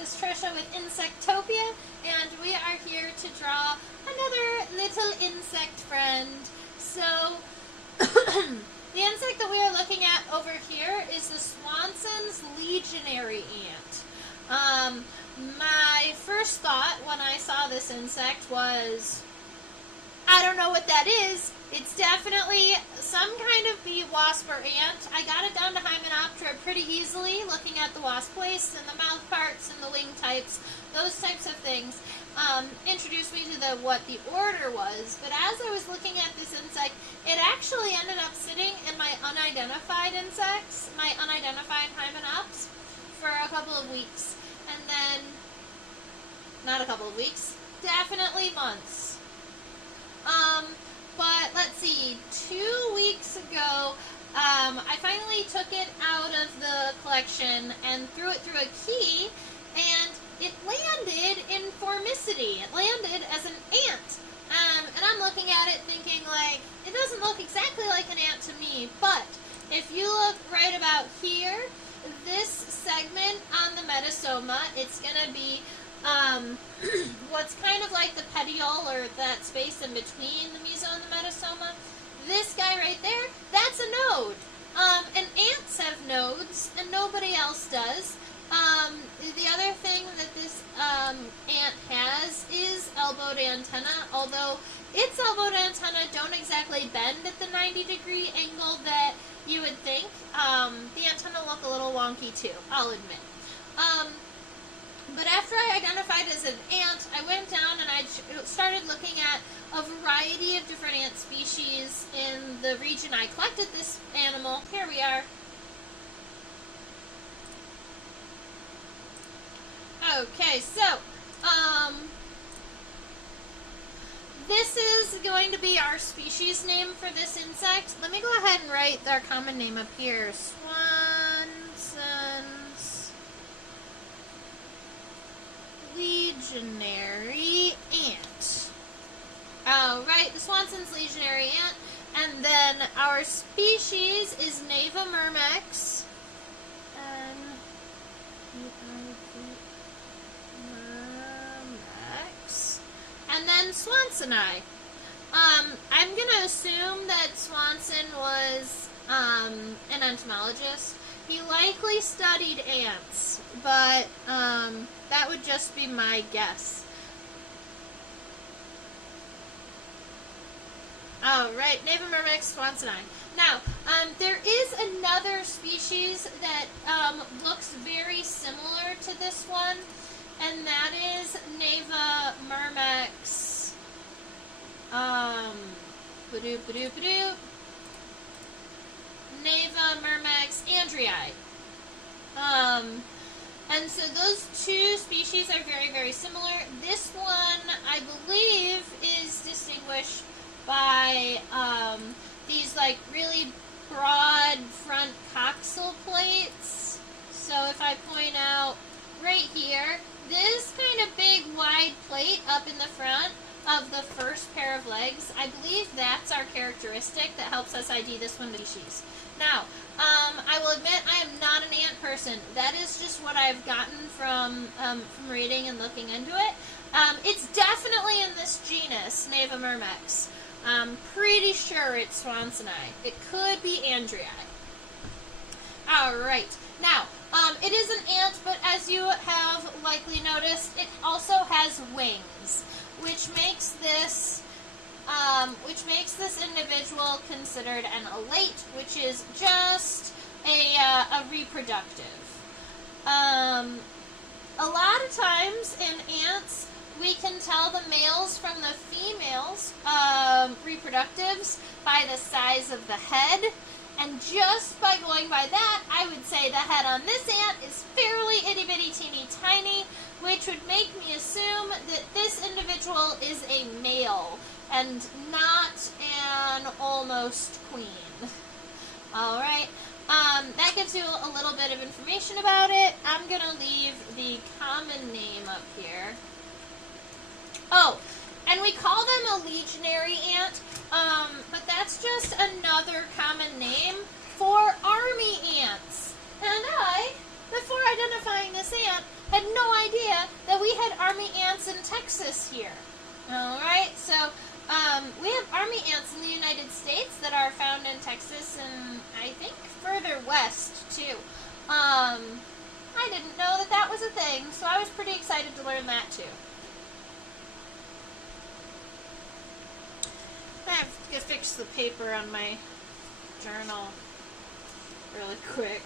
is Trisha with Insectopia, and we are here to draw another little insect friend. So, the insect that we are looking at over here is the Swanson's Legionary ant. My first thought when I saw this insect was, I don't know what that is. It's definitely some kind of bee, wasp, or ant. I got it down to Hymenoptera pretty easily, looking at the wasp waist and the mouth parts and the wing types, those types of things. Introduced me to what the order was, but as I was looking at this insect, it actually ended up sitting in my unidentified insects, my unidentified Hymenops, for a couple of weeks. And then, not a couple of weeks, definitely months. But let's see, 2 weeks ago, I finally took it out of the collection and threw it through a key, and it landed in Formicity. It landed as an ant. And I'm looking at it thinking, like, it doesn't look exactly like an ant to me, but if you look right about here, this segment on the metasoma, it's going to be what's kind of like the petiole, or that space in between the meso and the metasoma. This guy right there, that's a node. And ants have nodes, and nobody else does. The other thing that this ant has is elbowed antenna, although its elbowed antenna don't exactly bend at the 90-degree angle that you would think. The antenna look a little wonky too, I'll admit. But after I identified as an ant, I went down and I started looking at a variety of different ant species in the region I collected this animal. Here we are. Okay, so, this is going to be our species name for this insect. Let me go ahead and write our common name up here. Swanson's Legionary ant. Alright, the Swanson's Legionary ant. And then our species is Neivamyrmex. And then swainsonii. I'm going to assume that Swainson was an entomologist. He likely studied ants, but that would just be my guess. Alright, Neivamyrmex swainsonii. Now, there is another species that looks very similar to this one, and that is Neivamyrmex. Neivamyrmex andrii. And so those two species are very, very similar. This one, I believe, is distinguished by these like really broad front coxal plates. So if I point out right here, this kind of big wide plate up in the front of the first pair of legs, I believe that's our characteristic that helps us ID this one species. Now, I will admit I am not an ant person. That is just what I've gotten from reading and looking into it. It's definitely in this genus, Neivamyrmex. I'm pretty sure it's swainsonii. It could be andrii. Alright, now, it is an ant, but as you have likely noticed, it also has wings, which makes this individual considered an elate, which is just a reproductive. A lot of times in ants, we can tell the males from the females reproductives by the size of the head. And just by going by that, I would say the head on this ant is fairly itty-bitty teeny tiny, which would make me assume that this individual is a male and not an almost queen. Alright, that gives you a little bit of information about it. I'm going to leave the common name up here. Oh, and we call them a legionary ant, but that's just another common name for army ants. And I, before identifying this ant, had no idea too. I didn't know that that was a thing, so I was pretty excited to learn that too. I have to fix the paper on my journal really quick.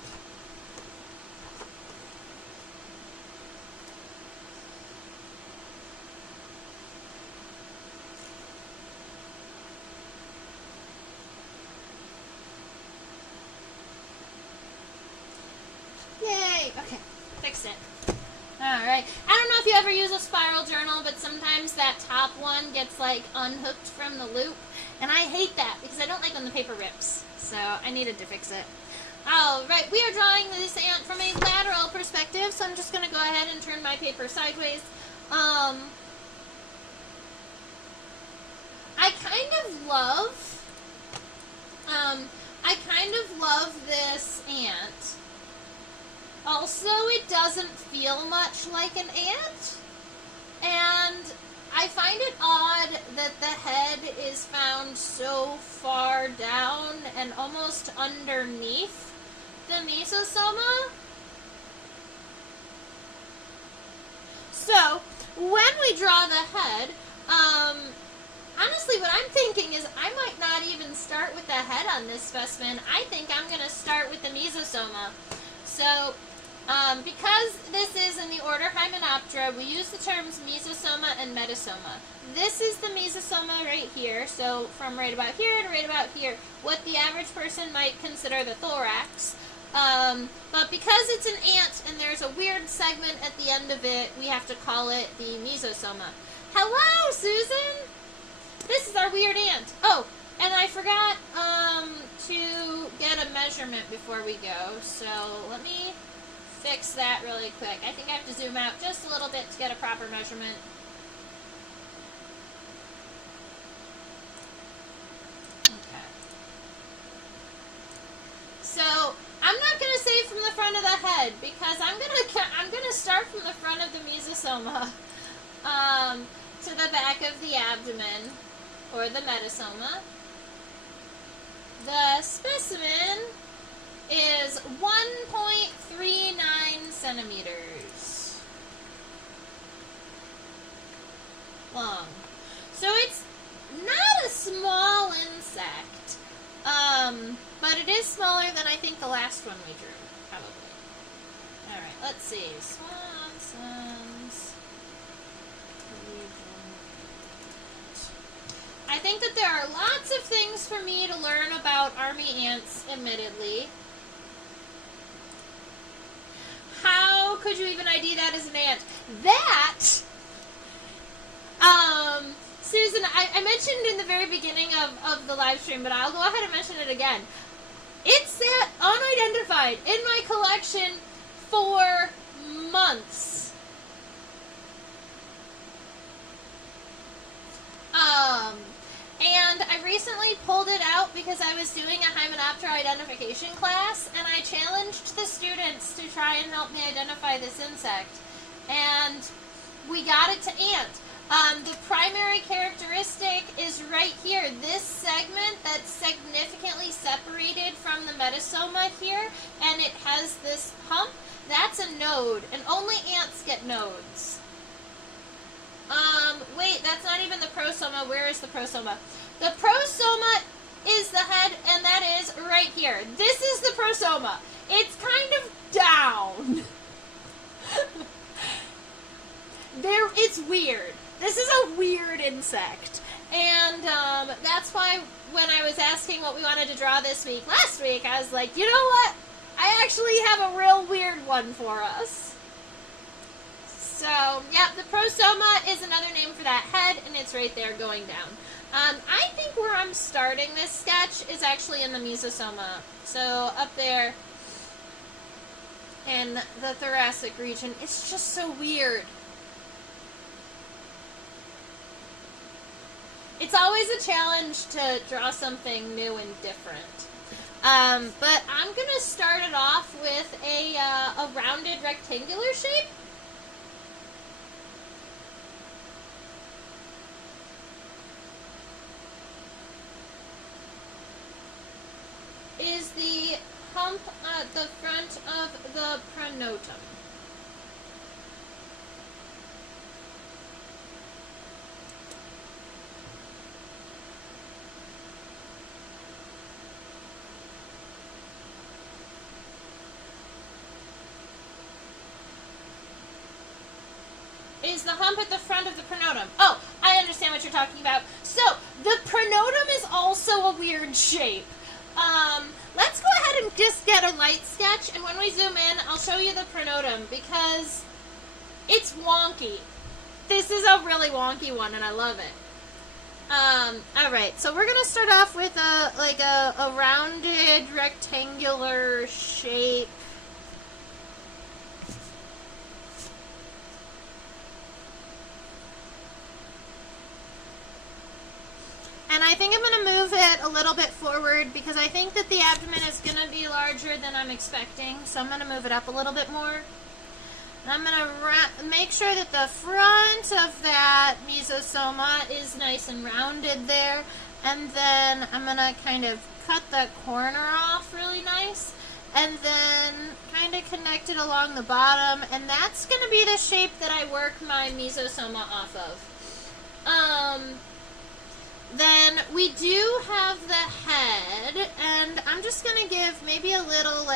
Yay! Okay, fixed it. Alright. I don't know if you ever use a spiral journal, but sometimes that top one gets like unhooked from the loop. And I hate that because I don't like when the paper rips. So I needed to fix it. Alright, we are drawing this ant from a lateral perspective, so I'm just going to go ahead and turn my paper sideways. I kind of love this ant. Also, it doesn't feel much like an ant, and I find it odd that the head is found so far down and almost underneath the mesosoma. So, when we draw the head, honestly, what I'm thinking is I might not even start with the head on this specimen. I think I'm going to start with the mesosoma. So, because this is in the order Hymenoptera, we use the terms mesosoma and metasoma. This is the mesosoma right here, so from right about here to right about here, what the average person might consider the thorax. But because it's an ant and there's a weird segment at the end of it, we have to call it the mesosoma. Hello, Susan! This is our weird ant. Oh, and I forgot to get a measurement before we go, so let me fix that really quick. I think I have to zoom out just a little bit to get a proper measurement. Okay. So I'm not going to say from the front of the head because I'm going to start from the front of the mesosoma to the back of the abdomen, or the metasoma. The specimen is 1.39 centimeters long. So it's not a small insect, but it is smaller than I think the last one we drew, probably. Alright, let's see. Swanson's. I think that there are lots of things for me to learn about army ants, admittedly. How could you even ID that as an ant? That, Susan, I mentioned in the very beginning of the live stream, but I'll go ahead and mention it again. It sat unidentified in my collection for months. And I recently pulled it out because I was doing a Hymenoptera identification class, and I challenged the students to try and help me identify this insect. And we got it to ant. The primary characteristic is right here. This segment that's significantly separated from the metasoma here, and it has this hump, that's a node, and only ants get nodes. Wait, that's not even the prosoma. Where is the prosoma? The prosoma is the head, and that is right here. This is the prosoma. It's kind of down. It's weird. This is a weird insect. And, that's why when I was asking what we wanted to draw this week, last week, I was like, you know what? I actually have a real weird one for us. So, yeah, the prosoma is another name for that head, and it's right there going down. I think where I'm starting this sketch is actually in the mesosoma. So, up there in the thoracic region. It's just so weird. It's always a challenge to draw something new and different. But I'm going to start it off with a rounded rectangular shape. Is the hump at the front of the pronotum. Is the hump at the front of the pronotum. Oh, I understand what you're talking about. So, the pronotum is also a weird shape. Let's go ahead and just get a light sketch, and when we zoom in, I'll show you the pronotum, because it's wonky. This is a really wonky one, and I love it. Alright, so we're going to start off with a rounded, rectangular shape. And I think I'm going to move it a little bit forward because I think that the abdomen is going to be larger than I'm expecting. So I'm going to move it up a little bit more. And I'm going to make sure that the front of that mesosoma is nice and rounded there. And then I'm going to kind of cut the corner off really nice. And then kind of connect it along the bottom. And that's going to be the shape that I work my mesosoma off of. Then we do have the head, and I'm just going to give maybe a little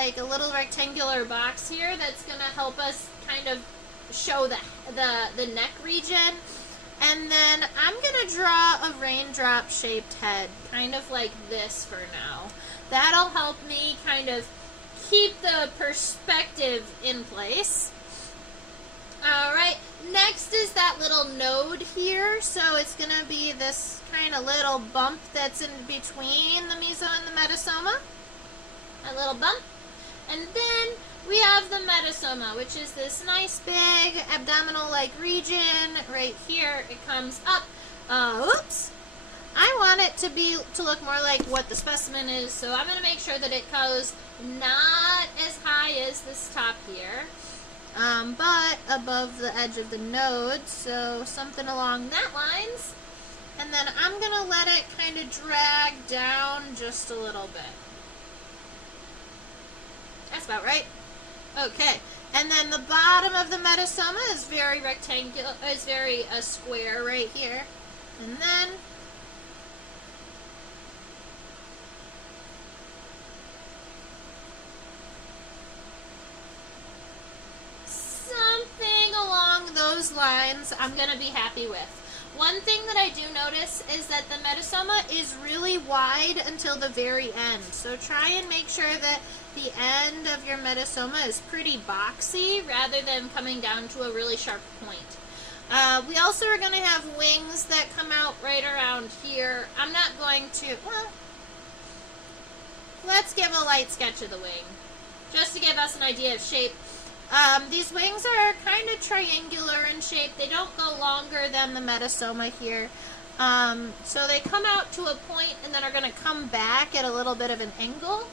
rectangular box here that's going to help us kind of show the neck region. And then I'm going to draw a raindrop shaped head, kind of like this for now. That'll help me kind of keep the perspective in place. Alright, next is that little node here, so it's going to be this kind of little bump that's in between the meso and the metastoma. A little bump. And then we have the metastoma, which is this nice big abdominal-like region right here. It comes up. Oops. I want it to look more like what the specimen is, so I'm going to make sure that it goes not as high as this top here. But above the edge of the node, so something along that lines. And then I'm going to let it kind of drag down just a little bit. That's about right. Okay. And then the bottom of the metastoma is very rectangular, is very a square right here. And then something along those lines I'm going to be happy with. One thing that I do notice is that the metastoma is really wide until the very end. So try and make sure that the end of your metastoma is pretty boxy rather than coming down to a really sharp point. We also are going to have wings that come out right around here. I'm not going to, well, let's give a light sketch of the wing just to give us an idea of shape. These wings are kind of triangular in shape. They don't go longer than the metastoma here. So they come out to a point and then are going to come back at a little bit of an angle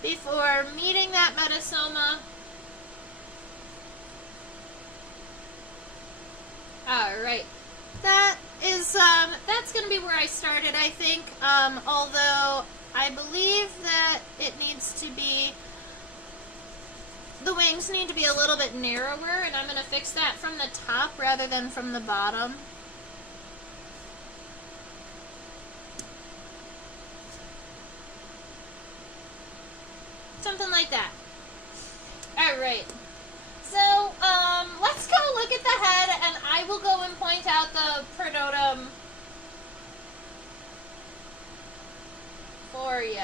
before meeting that metastoma. Alright. That is, that's going to be where I started, I think. Although I believe that it needs to be, the wings need to be a little bit narrower, and I'm going to fix that from the top rather than from the bottom. Something like that. Alright. So, let's go look at the head, and I will go and point out the pronotum for you.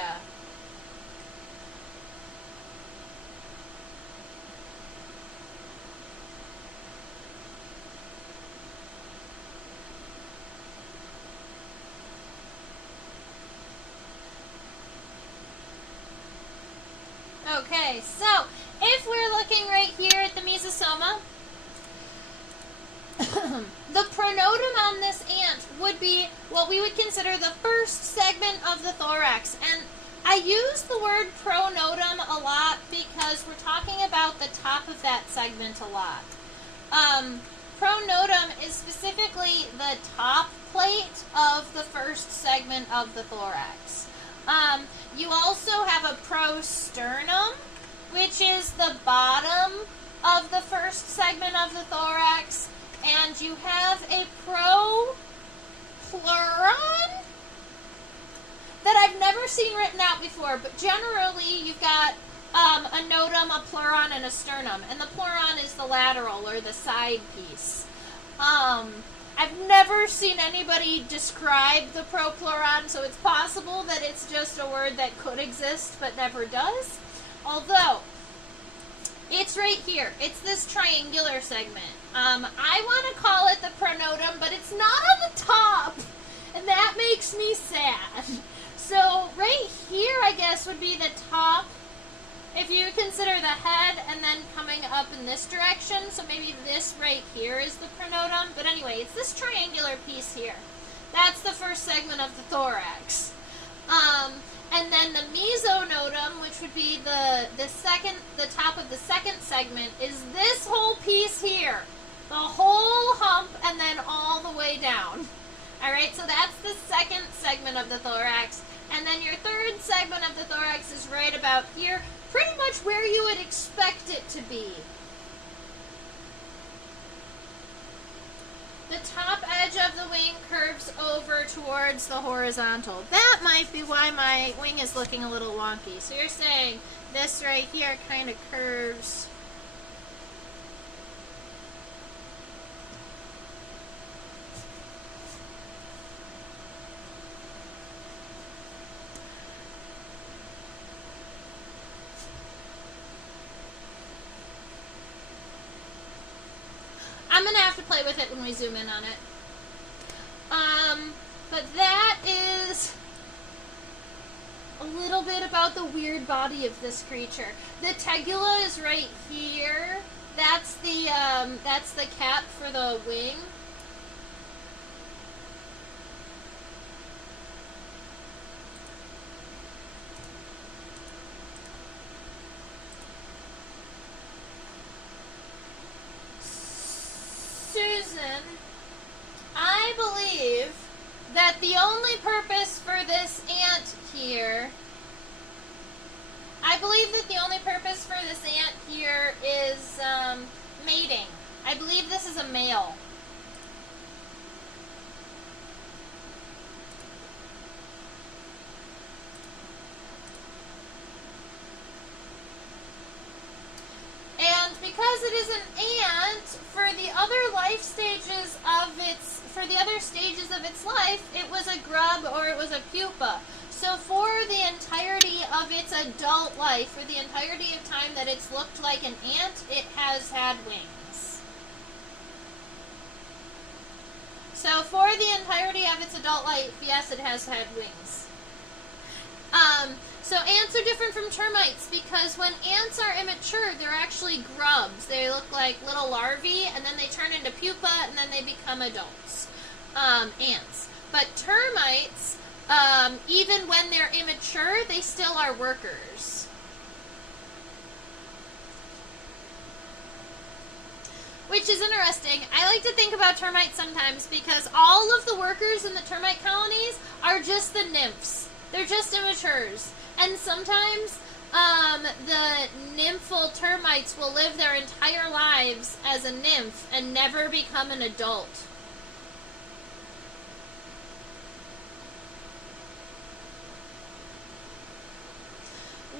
Okay, so if we're looking right here at the mesosoma, the pronotum on this ant would be what we would consider the first segment of the thorax. And I use the word pronotum a lot because we're talking about the top of that segment a lot. Pronotum is specifically the top plate of the first segment of the thorax. You also have a prosternum, which is the bottom of the first segment of the thorax, and you have a propleuron that I've never seen written out before, but generally you've got a notum, a pleuron, and a sternum, and the pleuron is the lateral or the side piece. I've never seen anybody describe the propleuron, so it's possible that it's just a word that could exist but never does. Although, it's right here. It's this triangular segment. I want to call it the pronotum, but it's not on the top, and that makes me sad. So right here, I guess, would be the top, if you consider the head and then coming up in this direction. So maybe this right here is the pronotum. But anyway, it's this triangular piece here. That's the first segment of the thorax. And then the mesonotum, which would be the top of the second segment, is this whole piece here. The whole hump and then all the way down. Alright, so that's the second segment of the thorax. And then your third segment of the thorax is right about here, pretty much where you would expect it to be. The top edge of the wing curves over towards the horizontal. That might be why my wing is looking a little wonky. So you're saying this right here kind of curves. I'm going to have to play with it when we zoom in on it. But that is a little bit about the weird body of this creature. The tegula is right here. That's the cap for the wing. Susan, I believe that the only purpose for this ant here, is mating. I believe this is a male. And because it is an ant, for the other stages of its life, it was a grub or it was a pupa. So for the entirety of its adult life, for the entirety of time that it's looked like an ant, it has had wings. So for the entirety of its adult life, yes, it has had wings. So ants are different from termites because when ants are immature, they're actually grubs. They look like little larvae, and then they turn into pupa, and then they become adults. Ants. But termites, even when they're immature, they still are workers. Which is interesting. I like to think about termites sometimes because all of the workers in the termite colonies are just the nymphs. They're just immatures. And sometimes the nymphal termites will live their entire lives as a nymph and never become an adult.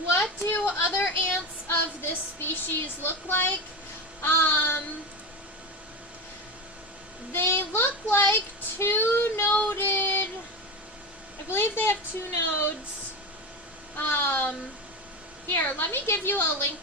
What do other ants of this species look like? They look like two-noded, I believe they have two nodes. Here, let me give you a link.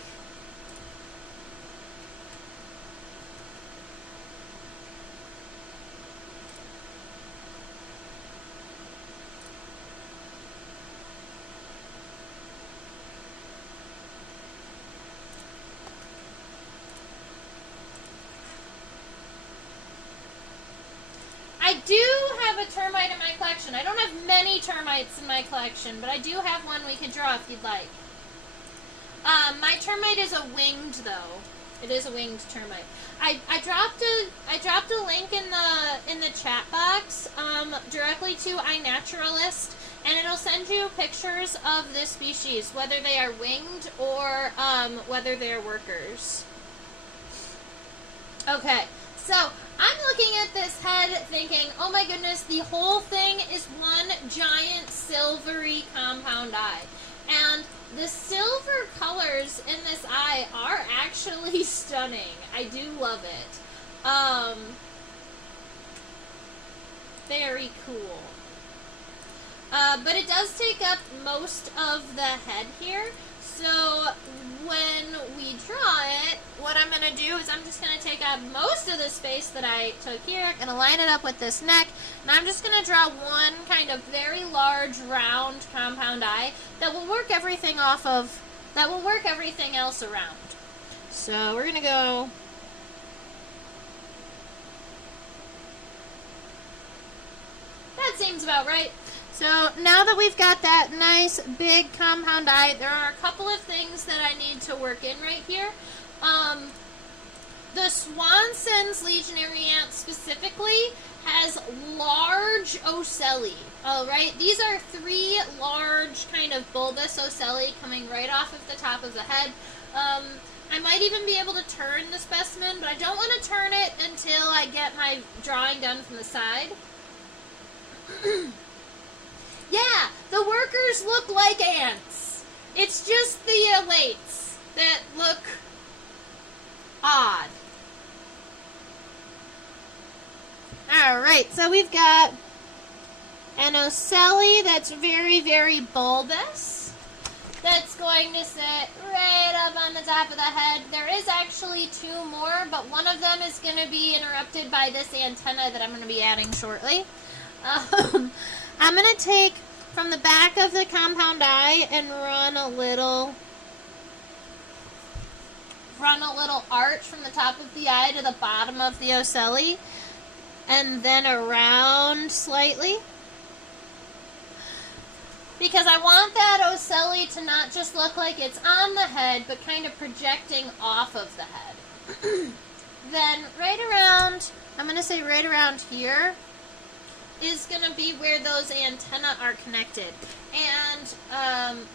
I do have a termite in my collection. I don't have many termites in my collection, but I do have one we could draw if you'd like. My termite is a winged, though. It is a winged termite. I dropped a link in the chat box directly to iNaturalist, and it'll send you pictures of this species, whether they are winged or whether they're workers. Okay, so I'm looking at this head thinking, oh my goodness, the whole thing is one giant silvery compound eye. And the silver colors in this eye are actually stunning. I do love it. Very cool. But it does take up most of the head here. So when we draw it, what I'm going to do is I'm just going to take up most of the space that I took here, going to line it up with this neck, and I'm just going to draw one kind of very large round compound eye that will work everything else around. So we're going to go that seems about right. So now that we've got that nice big compound eye, there are a couple of things that I need to work in right here. The Swanson's Legionary ant specifically has large ocelli. All right, these are 3 large kind of bulbous ocelli coming right off of the top of the head. I might even be able to turn the specimen, but I don't want to turn it until I get my drawing done from the side. Yeah, the workers look like ants. It's just the elates that look odd. Alright, so we've got an ocelli that's very, very bulbous. That's going to sit right up on the top of the head. There is actually 2 more, but one of them is going to be interrupted by this antenna that I'm going to be adding shortly. I'm going to take from the back of the compound eye and run a little arch from the top of the eye to the bottom of the ocelli, and then around slightly. Because I want that ocelli to not just look like it's on the head, but kind of projecting off of the head. Then right around, I'm going to say right around here, is going to be where those antennae are connected. And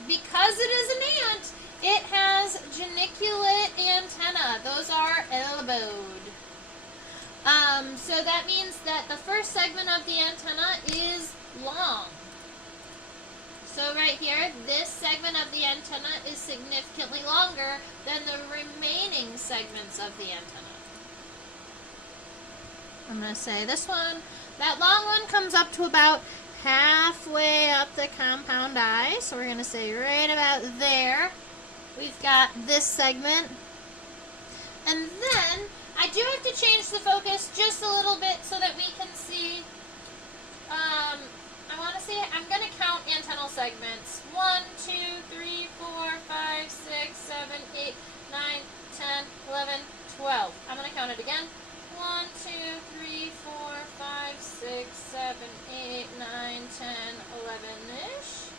because it is an ant, it has geniculate antennae. Those are elbowed. So that means that the first segment of the antenna is long. So right here, this segment of the antenna is significantly longer than the remaining segments of the antenna. I'm going to say this one. That long one comes up to about halfway up the compound eye. So we're going to say right about there. We've got this segment. And then I do have to change the focus just a little bit so that we can see. I want to see, I'm going to count antennal segments. 1, 2, 3, 4, 5, 6, 7, 8, 9, 10, 11, 12. I'm going to count it again. 1, 2, 3, 4, 5, 6, 7, 8, 9, 10, 11-ish.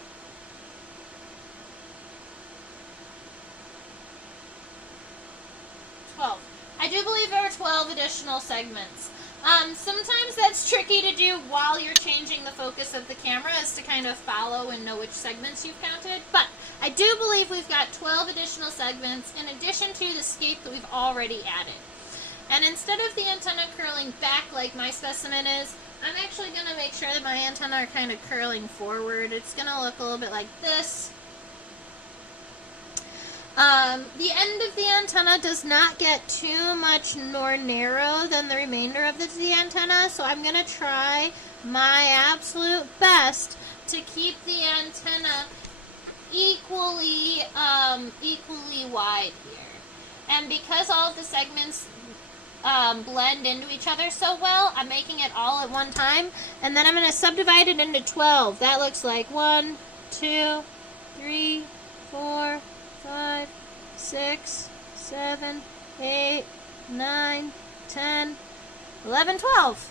I do believe there are 12 additional segments. Sometimes that's tricky to do while you're changing the focus of the camera, is to kind of follow and know which segments you've counted. But I do believe we've got 12 additional segments in addition to the scape that we've already added. And instead of the antenna curling back like my specimen is, I'm actually going to make sure that my antenna are kind of curling forward. It's going to look a little bit like this. The end of the antenna does not get too much more narrow than the remainder of the antenna, so I'm going to try my absolute best to keep the antenna equally wide here. And because all of the segments blend into each other so well, I'm making it all at one time, and then I'm going to subdivide it into 12. That looks like 1, 2, 3, 4, 5, 6, 7, 8, 9, 10, 11, 12.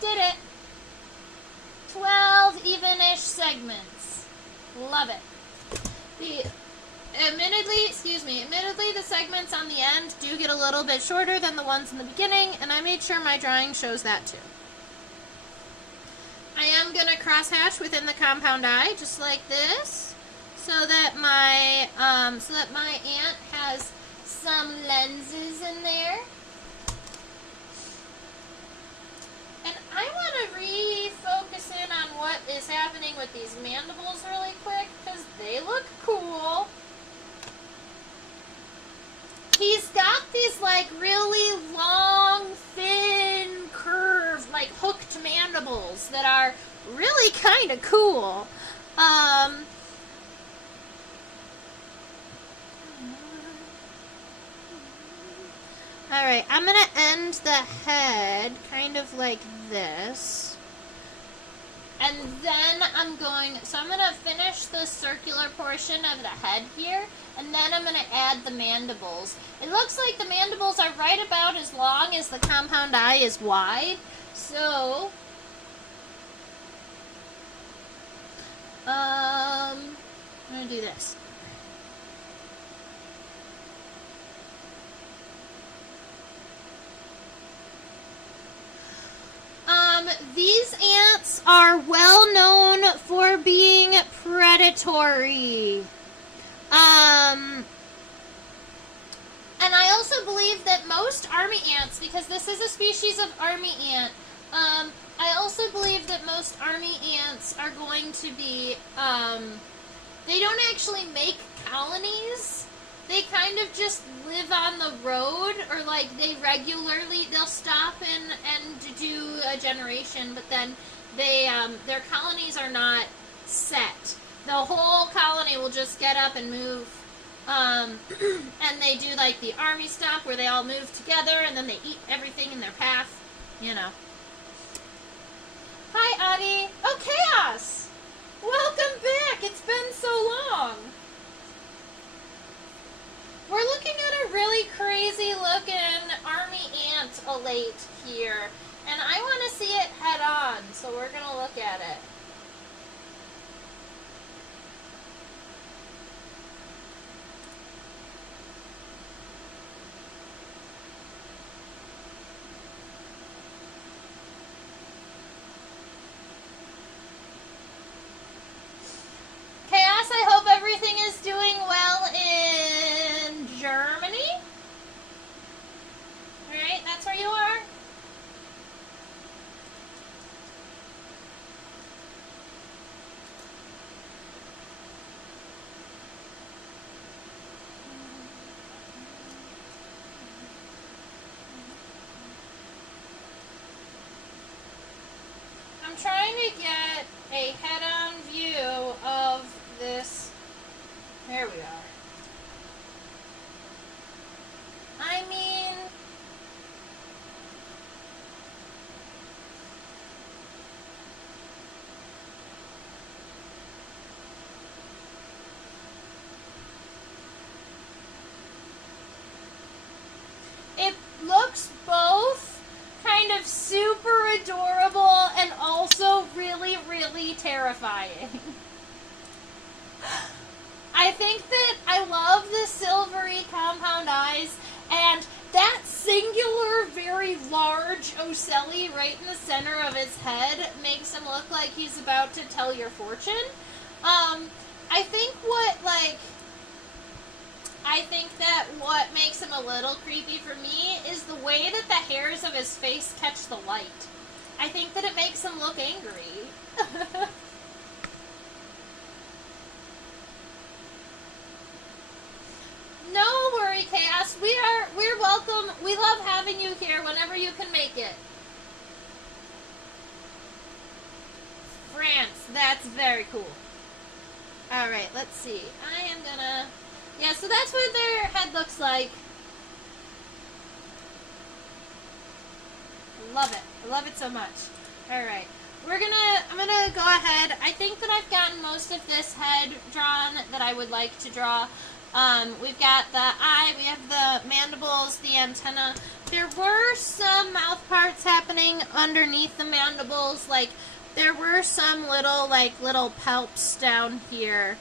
Did it. 12 even-ish segments. Love it. Admittedly, the segments on the end do get a little bit shorter than the ones in the beginning, and I made sure my drawing shows that too. I am I'm gonna crosshatch within the compound eye, just like this, so that my ant has some lenses in there. And I want to refocus in on what is happening with these mandibles really quick, because they look cool. He's got these like really long, thin, curved, like hooked mandibles that are really kind of cool. Alright, I'm going to end the head kind of like this. And then I'm going to finish the circular portion of the head here, and then I'm going to add the mandibles. It looks like the mandibles are right about as long as the compound eye is wide, so I'm going to do this. These ants are well known for being predatory. And I also believe that most army ants, because this is a species of army ant, I also believe that most army ants are going to be, they don't actually make colonies. They kind of just live on the road, or like they'll stop and do a generation, but then they, their colonies are not set. The whole colony will just get up and move, and they do like the army stop where they all move together and then they eat everything in their path, you know. Hi, Adi. Oh, Chaos! Welcome back! It's been so long! We're looking at a really crazy looking army ant elate here, and I want to see it head on, so we're going to look at it. Chaos, I hope everything is doing well in Germany. Alright, that's where you are? I'm trying to get a head-on view of this. There we are. I mean, it looks both kind of super adorable and also really, really terrifying. I think that I love the silvery compound eyes, and that singular, very large ocelli right in the center of its head makes him look like he's about to tell your fortune. I think that what makes him a little creepy for me is the way that the hairs of his face catch the light. I think that it makes him look angry. No worry, Chaos. We're welcome. We love having you here whenever you can make it. France. That's very cool. Alright, let's see. I am gonna... Yeah, so that's what their head looks like. Love it. I love it so much. Alright. I'm gonna go ahead. I think that I've gotten most of this head drawn that I would like to draw. We've got the eye, we have the mandibles, the antenna. There were some mouth parts happening underneath the mandibles, like there were some little palps down here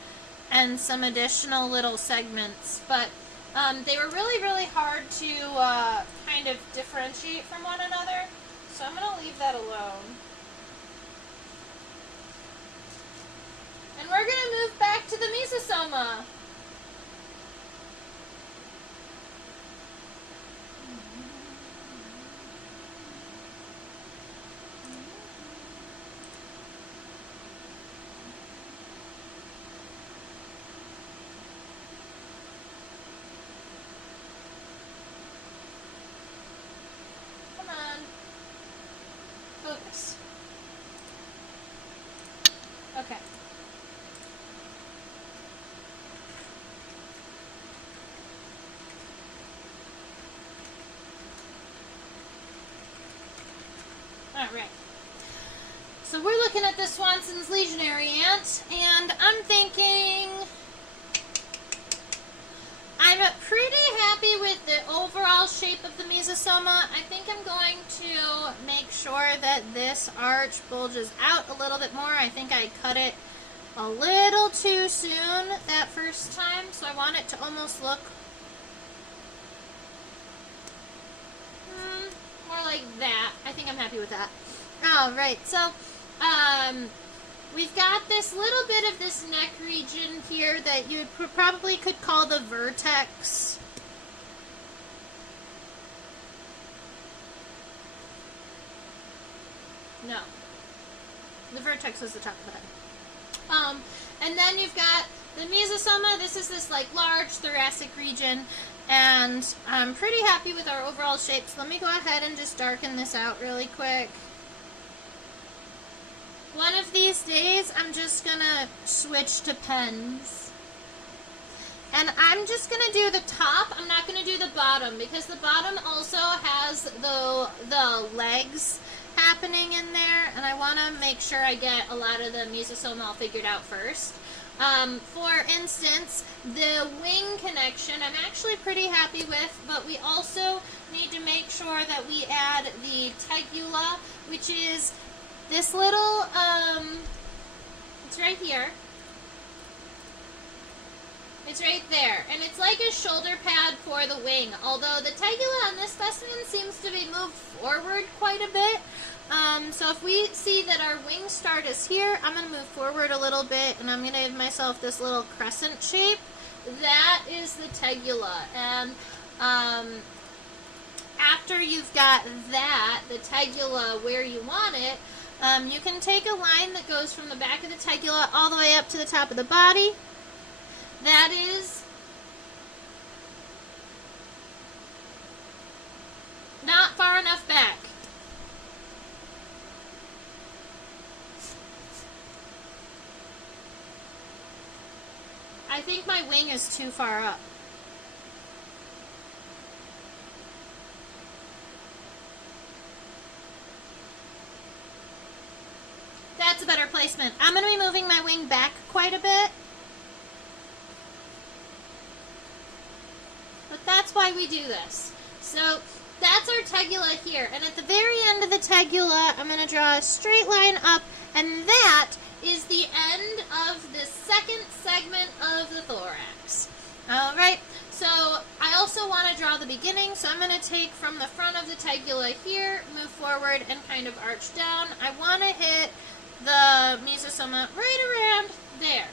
and some additional little segments, but they were really, really hard to kind of differentiate from one another, so I'm going to leave that alone. And we're going to move back to the mesosoma. Come on. Focus. Okay. Alright. So we're looking at this Swanson's Legionary ant, and I'm thinking I'm pretty happy with the overall shape of the mesosoma. I think I'm going to make sure that this arch bulges out a little bit more. I think I cut it a little too soon that first time, so I want it to almost look more like that. I think I'm happy with that. Alright, so we've got this little bit of this neck region here that you probably could call the vertex. No. The vertex is the top of the head. And then you've got the mesosoma. This is this like large thoracic region, and I'm pretty happy with our overall shape. So let me go ahead and just darken this out really quick. One of these days, I'm just gonna switch to pens. And I'm just gonna do the top. I'm not gonna do the bottom, because the bottom also has the legs happening in there, and I want to make sure I get a lot of the mesosoma all figured out first. For instance, the wing connection I'm actually pretty happy with, but we also need to make sure that we add the tegula, which is this little, it's right here. It's right there, and it's like a shoulder pad for the wing, although the tegula on this specimen seems to be moved forward quite a bit. So if we see that our wing start is here, I'm going to move forward a little bit, and I'm going to give myself this little crescent shape. That is the tegula, and after you've got that, the tegula where you want it, you can take a line that goes from the back of the tegula all the way up to the top of the body. That is not far enough back. I think my wing is too far up. That's a better placement. I'm going to be moving my wing back quite a bit. But that's why we do this. So that's our tegula here. And at the very end of the tegula, I'm going to draw a straight line up. And that is the end of the second segment of the thorax. Alright, so I also want to draw the beginning. So I'm going to take from the front of the tegula here, move forward, and kind of arch down. I want to hit the mesosoma right around there.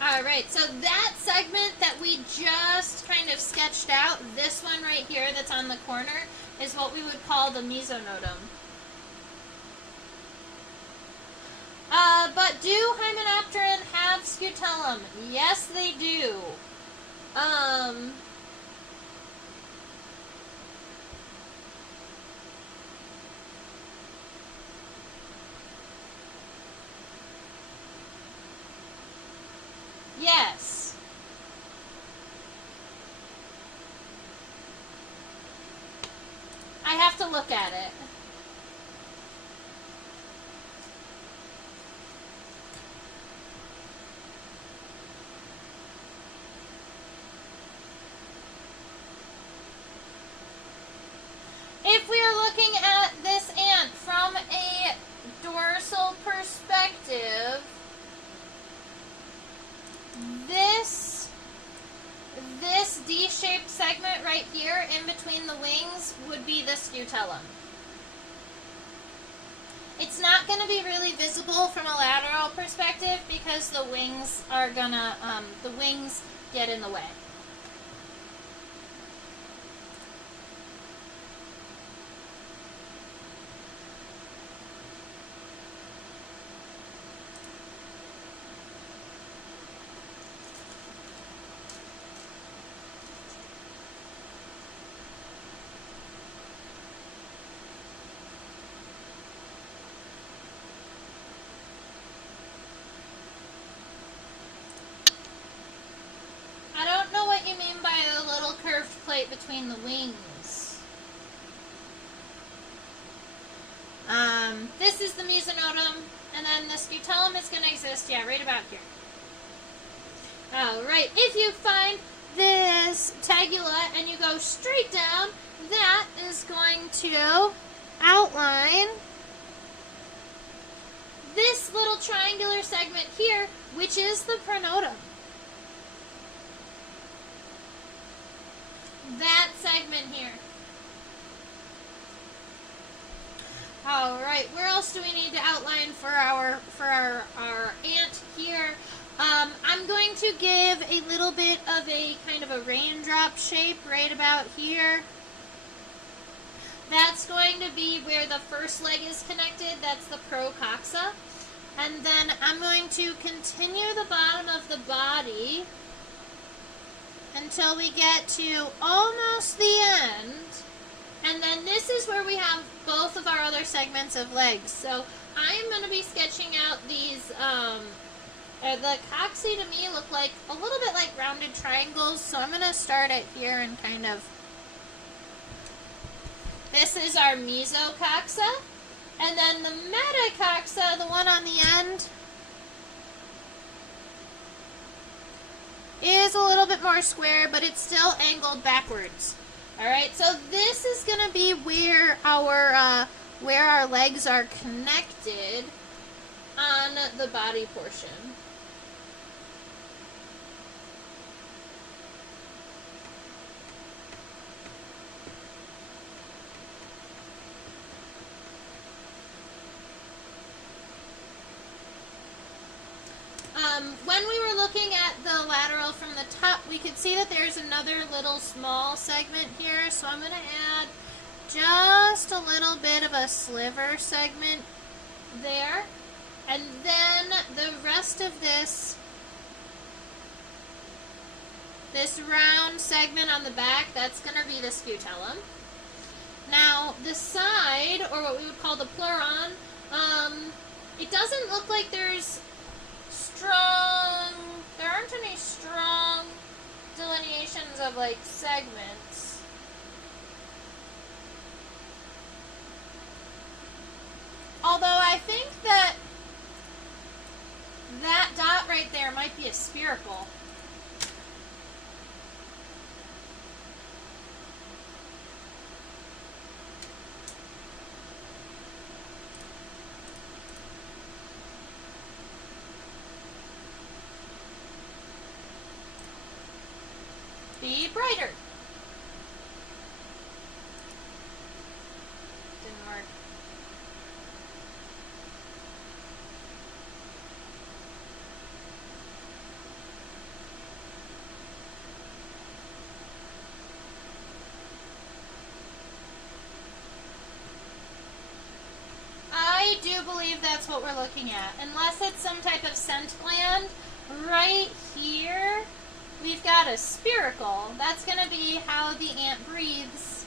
Alright, so that segment that we just kind of sketched out, this one right here that's on the corner, is what we would call the mesonotum. But do Hymenopteran have scutellum? Yes, they do. Yes. I have to look at it. If we are looking at this ant from a dorsal perspective, this D-shaped segment right right here in between the wings would be the scutellum. It's not going to be really visible from a lateral perspective because the wings are gonna, the wings get in the way. Between the wings. This is the mesonotum, and then the scutellum is going to exist, yeah, right about here. Alright, if you find this tegula and you go straight down, that is going to outline this little triangular segment here, which is the pronotum. That segment here. All right, where else do we need to outline for our ant here? I'm going to give a little bit of a kind of a raindrop shape right about here. That's going to be where the first leg is connected. That's the procoxa. And then I'm going to continue the bottom of the body until we get to almost the end. And then this is where we have both of our other segments of legs. So I'm going to be sketching out these, the coxae to me look like a little bit like rounded triangles. So I'm going to start it here and kind of, this is our mesocoxa. And then the metacoxa, the one on the end, is a little bit more square, but it's still angled backwards. Alright, so this is going to be where our legs are connected on the body portion. When we were looking at the lateral from the top, we could see that there's another little small segment here, so I'm going to add just a little bit of a sliver segment there, and then the rest of this round segment on the back, that's going to be the scutellum. Now, the side, or what we would call the pleuron, it doesn't look like there aren't any strong delineations of like segments. Although I think that dot right there might be a spiracle. Be brighter. Didn't work. I do believe that's what we're looking at. Unless it's some type of scent gland, right here we've got a spiracle. That's going to be how the ant breathes.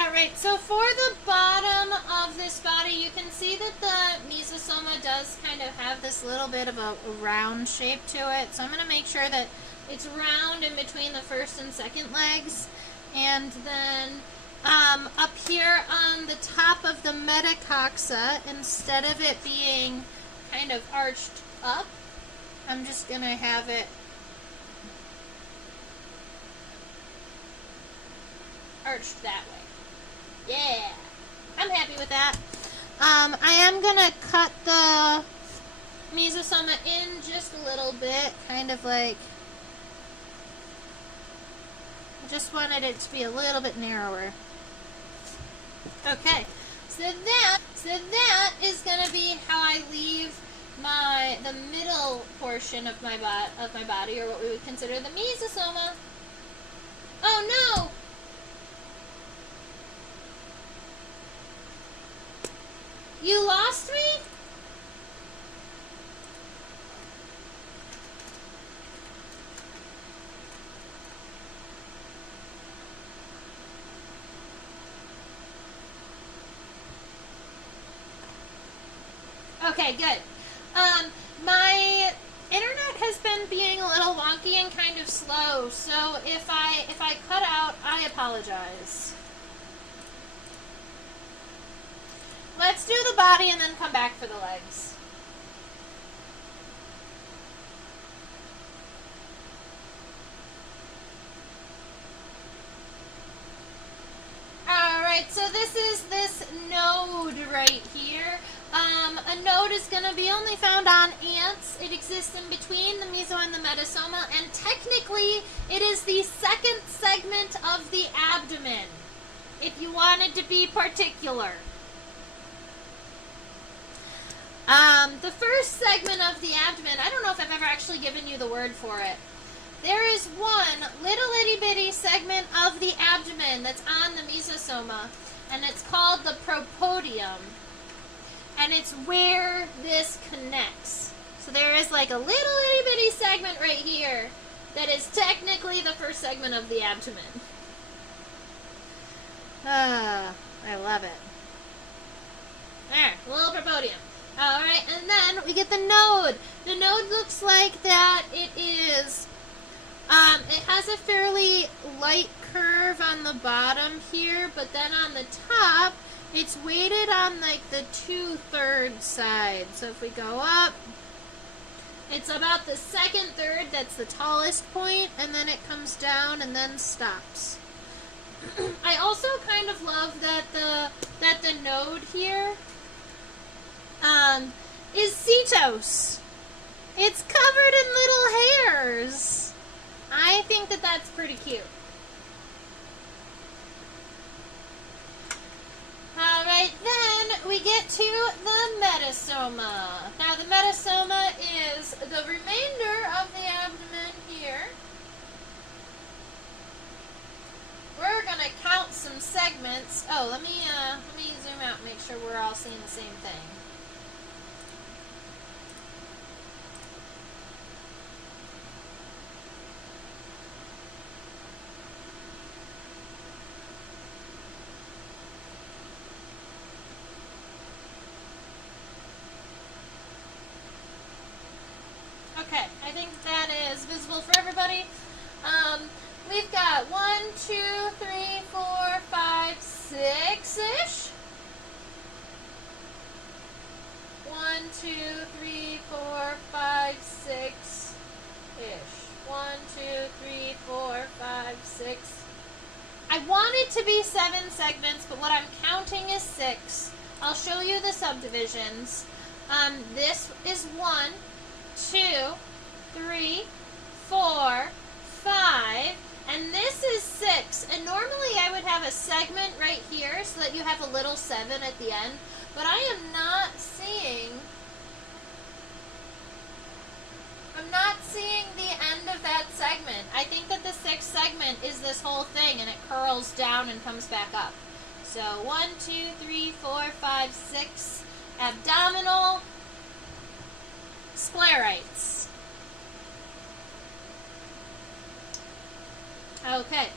Alright, so for the bottom of this body, you can see that the mesosoma does kind of have this little bit of a round shape to it. So I'm going to make sure that it's round in between the first and second legs. And then up here on the top of the metacoxa, instead of it being kind of arched up, I'm just going to have it arched that way. Yeah, I'm happy with that. I am gonna cut the mesosoma in just a little bit, kind of like, I just wanted it to be a little bit narrower. Okay, so that is gonna be how I leave the middle portion of my body, or what we would consider the mesosoma. Oh no! You lost me? Okay, good. My internet has been being a little wonky and kind of slow, so if I cut out, I apologize. Let's do the body and then come back for the legs. Alright, so this is this node right here. A node is going to be only found on ants. It exists in between the meso and the metasoma, and technically it is the second segment of the abdomen, if you wanted to be particular. The first segment of the abdomen, I don't know if I've ever actually given you the word for it. There is one little itty bitty segment of the abdomen that's on the mesosoma, and it's called the propodium. And it's where this connects. So there is like a little itty bitty segment right here that is technically the first segment of the abdomen. Ah, I love it. There, a little propodium. Alright, and then we get the node. The node looks like that it is, it has a fairly light curve on the bottom here, but then on the top, it's weighted on like the 2/3 side. So if we go up, it's about the second third, that's the tallest point, and then it comes down and then stops. I also kind of love that the node here is setose. It's covered in little hairs. I think that that's pretty cute. Alright, then we get to the metasoma. Now the metasoma is the remainder of the abdomen here. We're gonna count some segments. Oh, let me zoom out and make sure we're all seeing the same thing. Okay, I think that is visible for everybody. We've got 1, 2, 3, 4, 5, 6-ish. 1, 2, 3, 4, 5, 6-ish. 1, 2, 3, 4, 5, 6. I want it to be 7 segments, but what I'm counting is 6. I'll show you the subdivisions. This is 1, 2, 3, 4, 5, and this is 6. And normally I would have a segment right here so that you have a little 7 at the end, but I am not seeing the end of that segment. I think that the 6th segment is this whole thing, and it curls down and comes back up. So 1, 2, 3, 4, 5, 6, abdominal sclerites. Okay,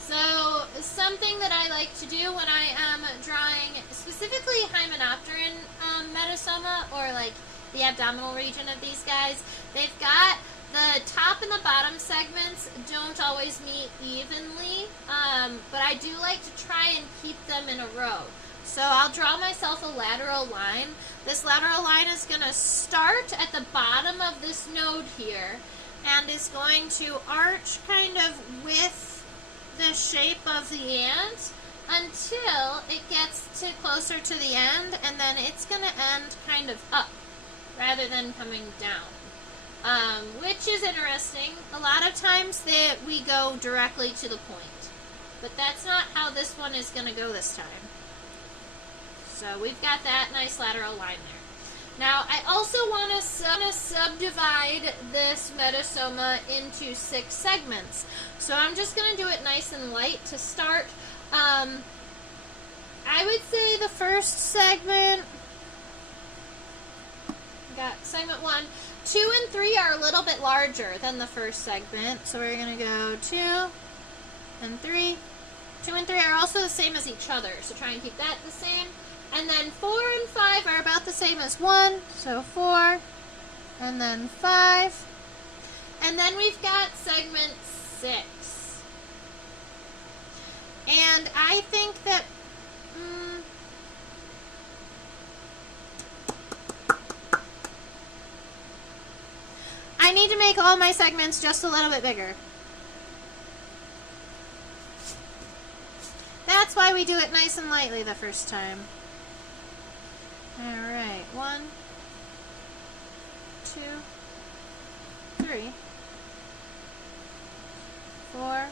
so something that I like to do when I am drawing specifically hymenopteran metasoma, or like the abdominal region of these guys, they've got the top and the bottom segments don't always meet evenly, but I do like to try and keep them in a row. So I'll draw myself a lateral line. This lateral line is going to start at the bottom of this node here and is going to arch kind of with the shape of the ant until it gets to closer to the end, and then it's going to end kind of up rather than coming down, which is interesting. A lot of times we go directly to the point, but that's not how this one is going to go this time. So we've got that nice lateral line there. Now, I also want to subdivide this metasoma into 6 segments. So I'm just going to do it nice and light to start. I would say the first segment, got segment 1, 2 and 3 are a little bit larger than the first segment. So we're going to go 2 and 3. 2 and 3 are also the same as each other, so try and keep that the same. And then 4 and 5 are about the same as 1, so 4, and then 5. And then we've got segment 6. And I think that, I need to make all my segments just a little bit bigger. That's why we do it nice and lightly the first time. Alright, 1, 2, 3, 4,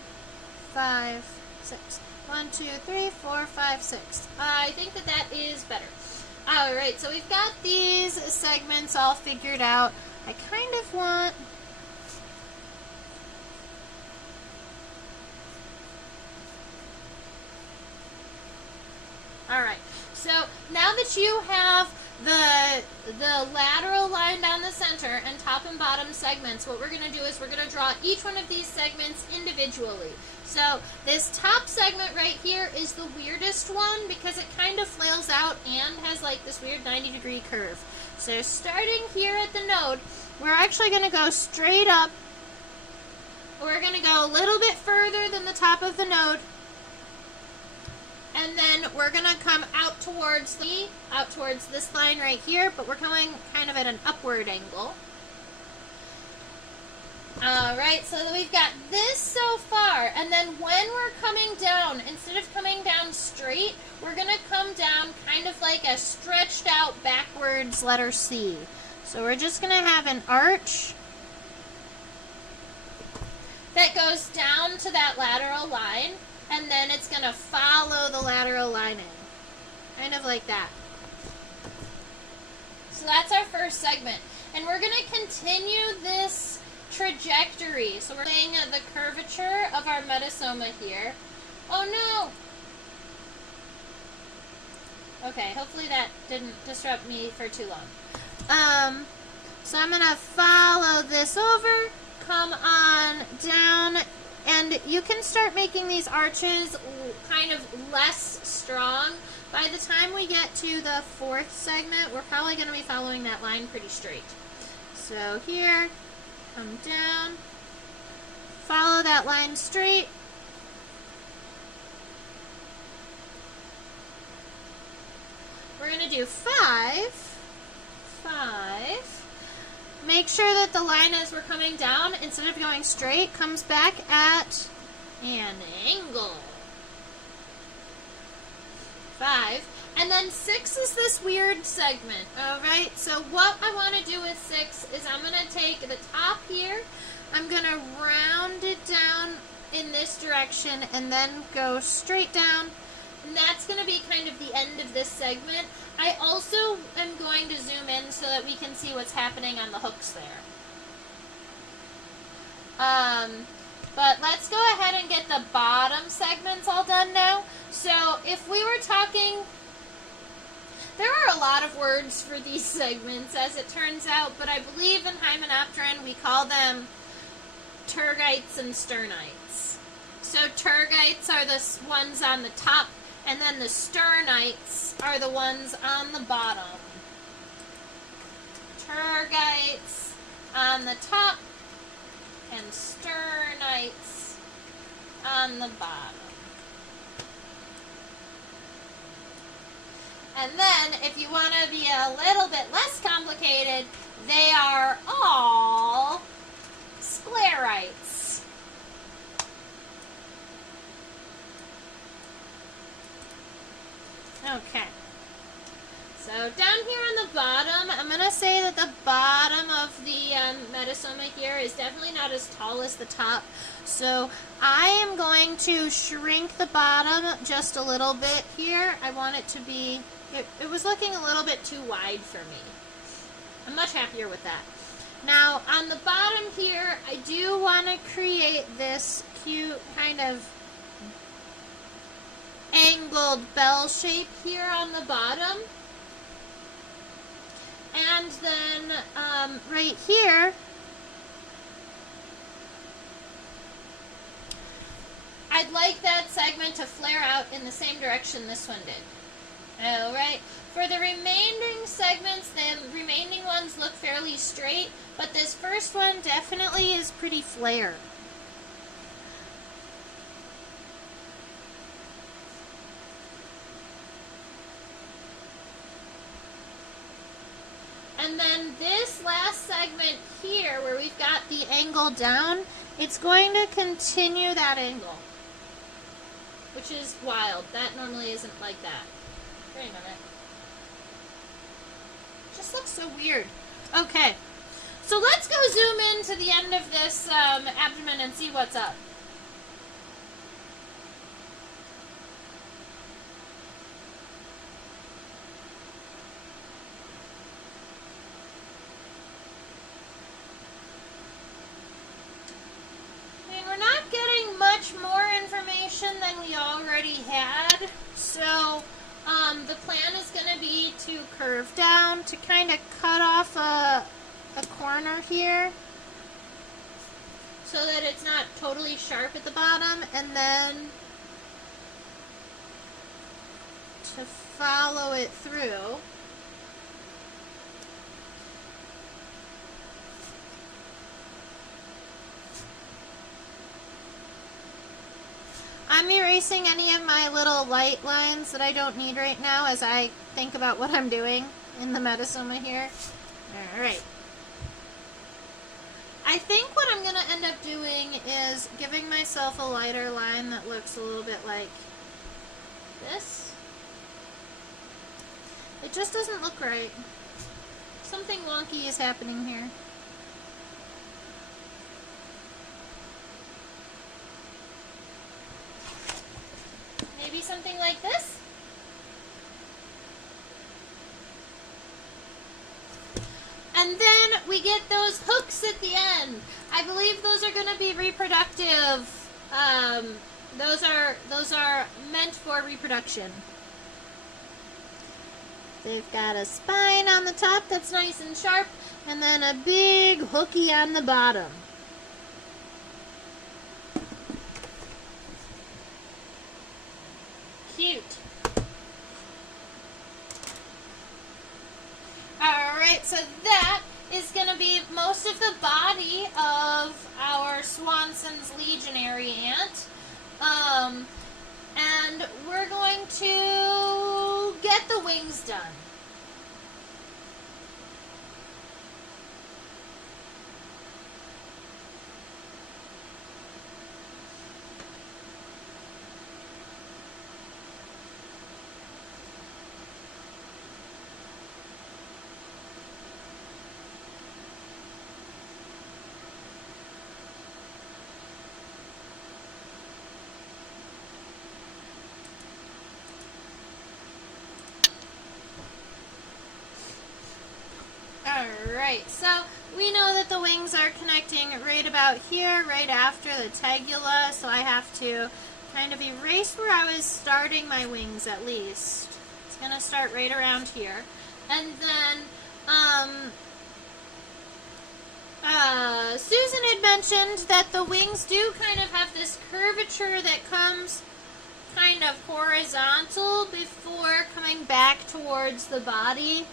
5, 6. 1, 2, 3, 4, 5, 6. I think that is better. Alright, so we've got these segments all figured out. I kind of want... Alright, so now that you have the lateral line down the center and top and bottom segments, what we're going to do is we're going to draw each one of these segments individually. So this top segment right here is the weirdest one because it kind of flails out and has like this weird 90-degree curve. So starting here at the node, we're actually going to go straight up. We're going to go a little bit further than the top of the node. And then we're going to come out towards this line right here, but we're coming kind of at an upward angle. Alright, so we've got this so far, and then when we're coming down, instead of coming down straight, we're going to come down kind of like a stretched out backwards letter C. So we're just going to have an arch that goes down to that lateral line. And then it's going to follow the lateral line in. Kind of like that. So that's our first segment. And we're going to continue this trajectory. So we're saying the curvature of our metasoma here. Oh no! Okay, hopefully that didn't disrupt me for too long. So I'm going to follow this over, come on down. And you can start making these arches kind of less strong. By the time we get to the 4th segment, we're probably going to be following that line pretty straight. So here, come down, follow that line straight. We're going to do 5. Make sure that the line as we're coming down, instead of going straight, comes back at an angle. 5. And then 6 is this weird segment, alright? So what I want to do with 6 is I'm going to take the top here, I'm going to round it down in this direction, and then go straight down. And that's going to be kind of the end of this segment. I also am going to zoom in so that we can see what's happening on the hooks there. But let's go ahead and get the bottom segments all done now. So if we were talking, there are a lot of words for these segments as it turns out, but I believe in Hymenopteron we call them tergites and sternites. So tergites are the ones on the top, and then the sternites are the ones on the bottom. Tergites on the top and sternites on the bottom. And then, if you want to be a little bit less complicated, they are all sclerites. So down here on the bottom, I'm going to say that the bottom of the metastoma here is definitely not as tall as the top. So I am going to shrink the bottom just a little bit here. I want it to be, it was looking a little bit too wide for me. I'm much happier with that. Now on the bottom here, I do want to create this cute kind of angled bell shape here on the bottom. And then right here, I'd like that segment to flare out in the same direction this one did. Alright, for the remaining segments, the remaining ones look fairly straight, but this first one definitely is pretty flared. And then this last segment here, where we've got the angle down, it's going to continue that angle, which is wild. That normally isn't like that. Wait a minute. It just looks so weird. Okay, so let's go zoom in to the end of this abdomen and see what's up. Than we already had, so the plan is going to be to curve down to kind of cut off a corner here so that it's not totally sharp at the bottom, and then to follow it through. I'm erasing any of my little light lines that I don't need right now as I think about what I'm doing in the metastoma here. Alright. I think what I'm going to end up doing is giving myself a lighter line that looks a little bit like this. It just doesn't look right. Something wonky is happening here. Maybe something like this? And then we get those hooks at the end. I believe those are going to be reproductive. Those are meant for reproduction. They've got a spine on the top that's nice and sharp, and then a big hooky on the bottom. Cute. Alright, so that is going to be most of the body of our Swanson's Legionary ant. And we're going to get the wings done. Alright, so we know that the wings are connecting right about here, right after the tegula, so I have to kind of erase where I was starting my wings at least. It's going to start right around here. And then, Susan had mentioned that the wings do kind of have this curvature that comes kind of horizontal before coming back towards the body.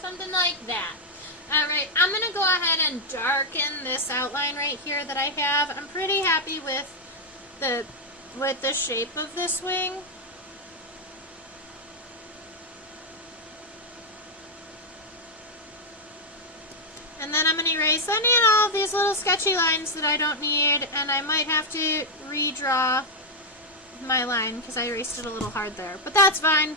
Something like that. Alright, I'm going to go ahead and darken this outline right here that I have. I'm pretty happy with the shape of this wing. And then I'm going to erase any and all of these little sketchy lines that I don't need, and I might have to redraw my line because I erased it a little hard there, but that's fine.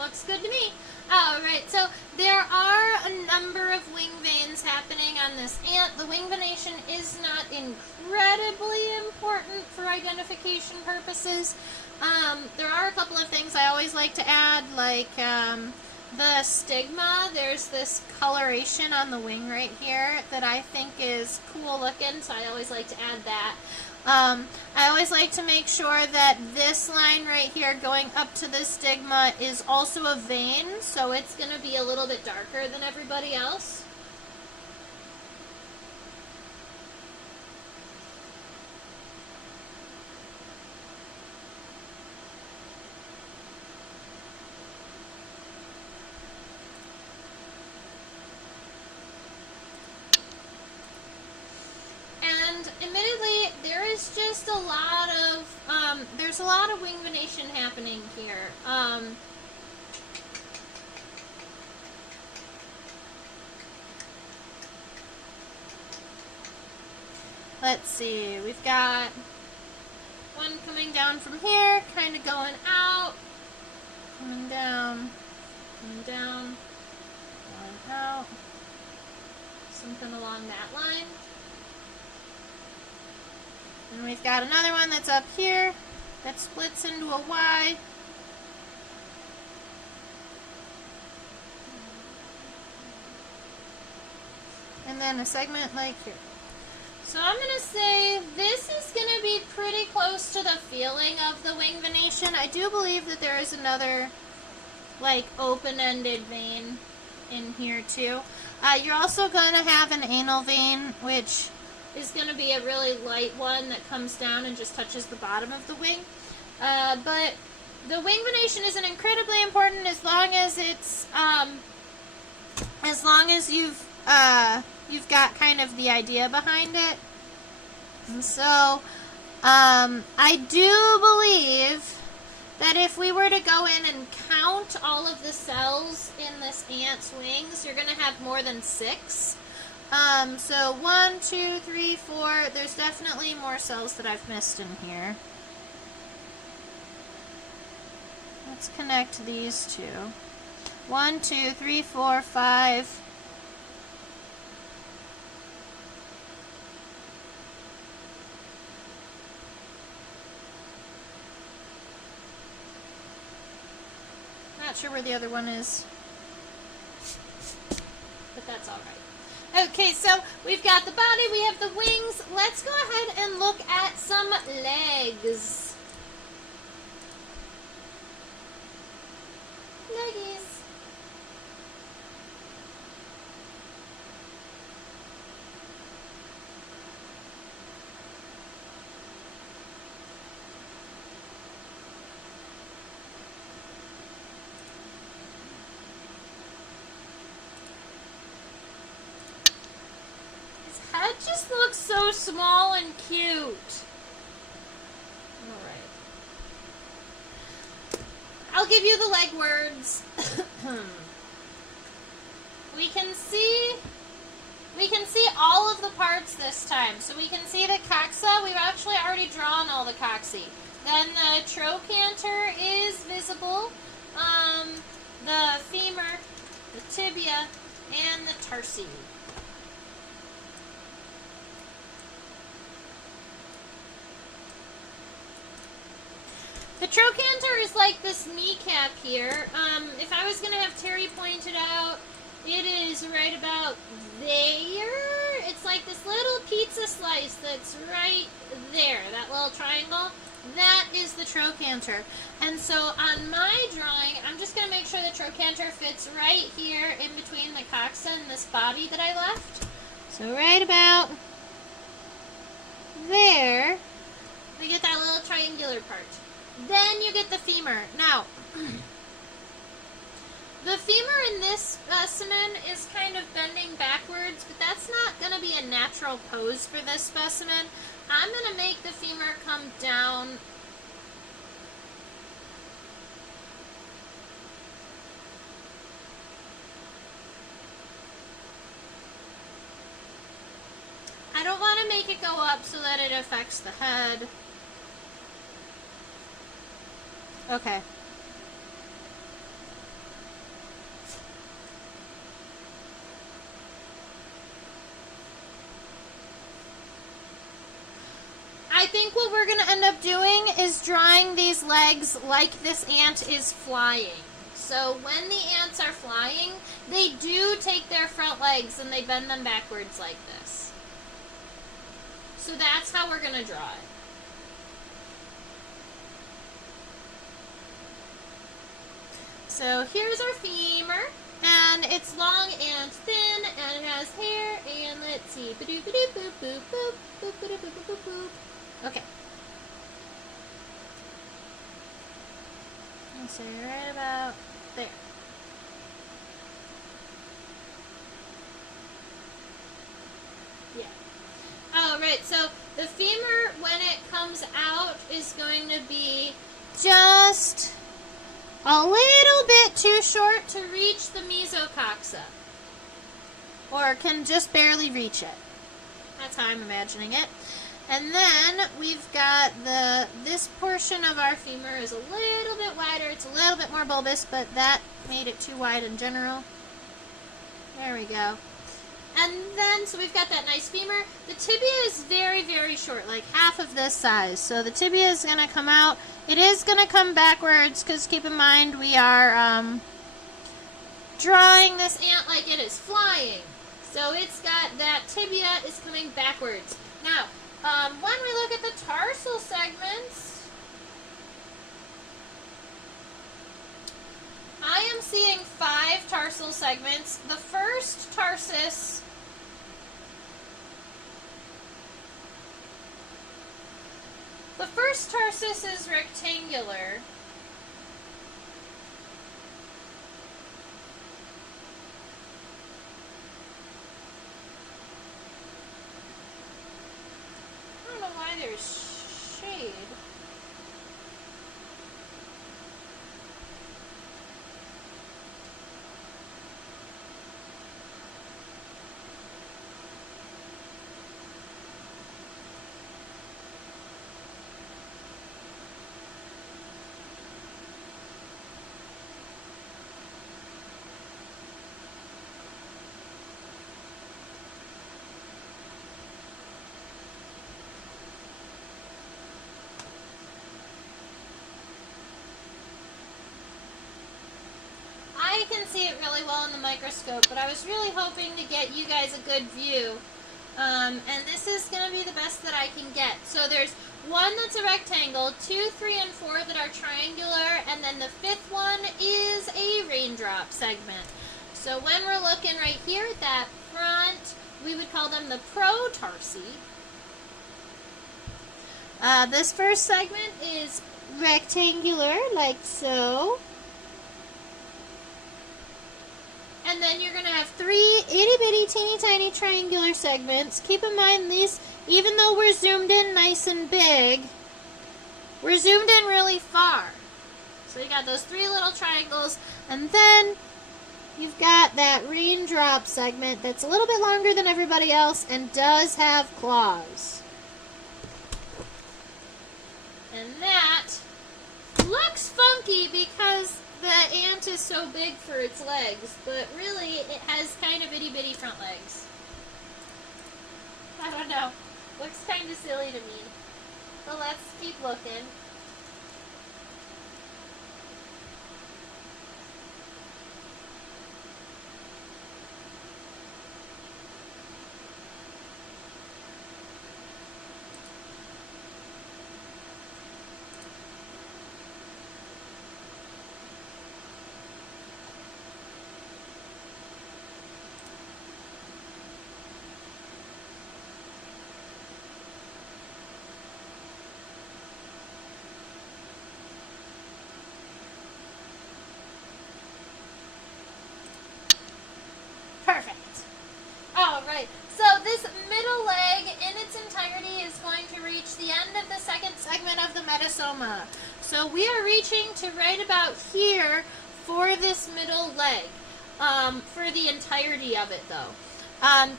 Looks good to me. Alright, so there are a number of wing veins happening on this ant. The wing venation is not incredibly important for identification purposes. There are a couple of things I always like to add, like the stigma. There's this coloration on the wing right here that I think is cool looking, so I always like to add that. I always like to make sure that this line right here going up to the stigma is also a vein, so it's going to be a little bit darker than everybody else. Admittedly, there is just a lot of, there's a lot of wing venation happening here. Let's see, we've got one coming down from here, kind of going out, coming down, going out, something along that line. And we've got another one that's up here that splits into a Y. And then a segment like here. So I'm going to say this is going to be pretty close to the feeling of the wing venation. I do believe that there is another, like, open-ended vein in here too. You're also going to have an anal vein, which is going to be a really light one that comes down and just touches the bottom of the wing. But the wing venation isn't incredibly important as long as it's, as long as you've got kind of the idea behind it. And so, I do believe that if we were to go in and count all of the cells in this ant's wings, you're going to have more than 6. So 1, 2, 3, 4, there's definitely more cells that I've missed in here. Let's connect these two. 1, 2, 3, 4, 5. Not sure where the other one is, but that's all right. Okay, so we've got the body, we have the wings. Let's go ahead and look at some legs. Leggies. That just looks so small and cute. Alright. I'll give you the leg words. We can see all of the parts this time. So we can see the coxa. We've actually already drawn all the coxae. Then the trochanter is visible. The femur, the tibia, and the tarsi. The trochanter is like this kneecap here. If I was going to have Terry point it out, it is right about there. It's like this little pizza slice that's right there, that little triangle. That is the trochanter. And so on my drawing, I'm just going to make sure the trochanter fits right here in between the coxa and this body that I left. So right about there, we get that little triangular part. Then you get the femur. Now, The femur in this specimen is kind of bending backwards, but that's not going to be a natural pose for this specimen. I'm going to make the femur come down. I don't want to make it go up so that it affects the head. Okay. I think what we're going to end up doing is drawing these legs like this ant is flying. So when the ants are flying, they do take their front legs and they bend them backwards like this. So that's how we're going to draw it. So here's our femur, and it's long and thin, and it has hair, and let's see, ba-doop, ba-doop, boop, boop, boop, boop, ba-doop, boop, boop, boop, boop. Okay. I'll say right about there. Yeah. Oh, right, so the femur, when it comes out, is going to be just a little bit too short to reach the mesocoxa. Or can just barely reach it. That's how I'm imagining it. And then we've got this portion of our femur is a little bit wider. It's a little bit more bulbous, but that made it too wide in general. There we go. And then, so we've got that nice femur. The tibia is very, very short, like half of this size. So the tibia is going to come out. It is going to come backwards, because keep in mind we are drawing this ant like it is flying. So it's got that tibia is coming backwards. Now, when we look at the tarsal segments, I am seeing 5 tarsal segments. The first tarsus is rectangular. I don't know why there's shade. I can see it really well in the microscope, but I was really hoping to get you guys a good view. And this is going to be the best that I can get. So there's one that's a rectangle, 2, 3, and 4 that are triangular, and then the 5th one is a raindrop segment. So when we're looking right here at that front, we would call them the protarsi. This first segment is rectangular, like so. And then you're going to have 3 itty-bitty, teeny-tiny triangular segments. Keep in mind these, even though we're zoomed in nice and big, we're zoomed in really far. So you got those 3 little triangles, and then you've got that raindrop segment that's a little bit longer than everybody else and does have claws. And that looks funky because the ant is so big for its legs, but really it has kind of itty-bitty front legs. I don't know. Looks kind of silly to me. But let's keep looking. entirety is going to reach the end of the second segment of the metasoma. So we are reaching to right about here for this middle leg, for the entirety of it though.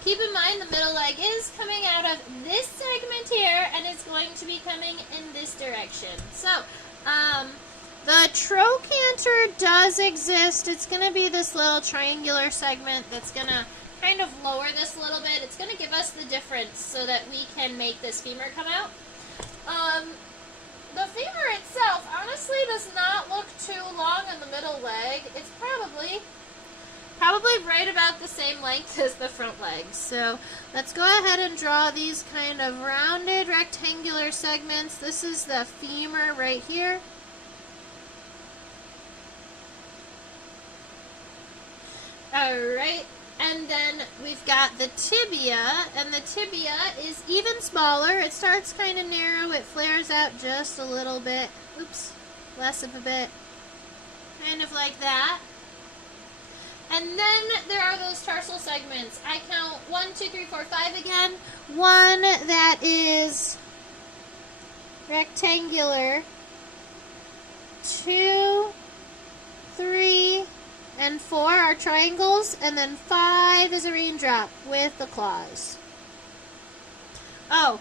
Keep in mind the middle leg is coming out of this segment here and it's going to be coming in this direction. So, the trochanter does exist. It's going to be this little triangular segment that's going to kind of lower this a little bit. It's going to give us the difference so that we can make this femur come out. The femur itself honestly does not look too long on the middle leg. It's probably right about the same length as the front leg. So let's go ahead and draw these kind of rounded rectangular segments. This is the femur right here. Alright, and then we've got the tibia, and the tibia is even smaller. It starts kind of narrow, it flares out just a little bit. Oops, less of a bit. Kind of like that. And then there are those tarsal segments. I count 1, 2, 3, 4, 5 again. One that is rectangular. 2, 3, and 4 are triangles, and then 5 is a raindrop with the claws. Oh,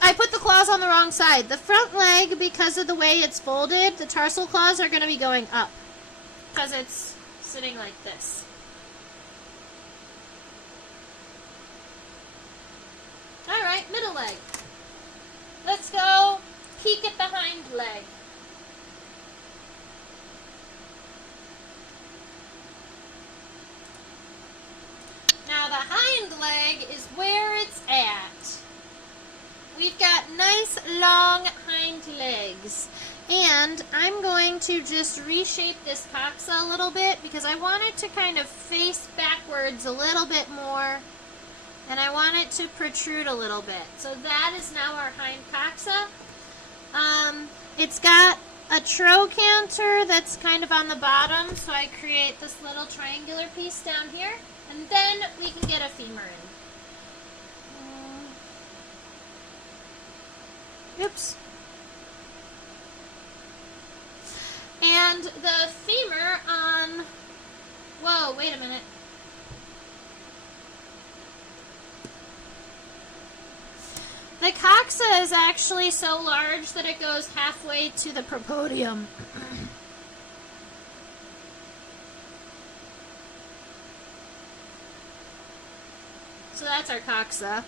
I put the claws on the wrong side. The front leg, because of the way it's folded, the tarsal claws are going to be going up because it's sitting like this. Alright, middle leg. Let's go peek at the hind leg. Now the hind leg is where it's at. We've got nice long hind legs. And I'm going to just reshape this coxa a little bit because I want it to kind of face backwards a little bit more. And I want it to protrude a little bit. So that is now our hind coxa. It's got a trochanter that's kind of on the bottom. So I create this little triangular piece down here. And then we can get a femur in. Oops. And the femur on, whoa, wait a minute. The coxa is actually so large that it goes halfway to the propodium. So that's our coxa.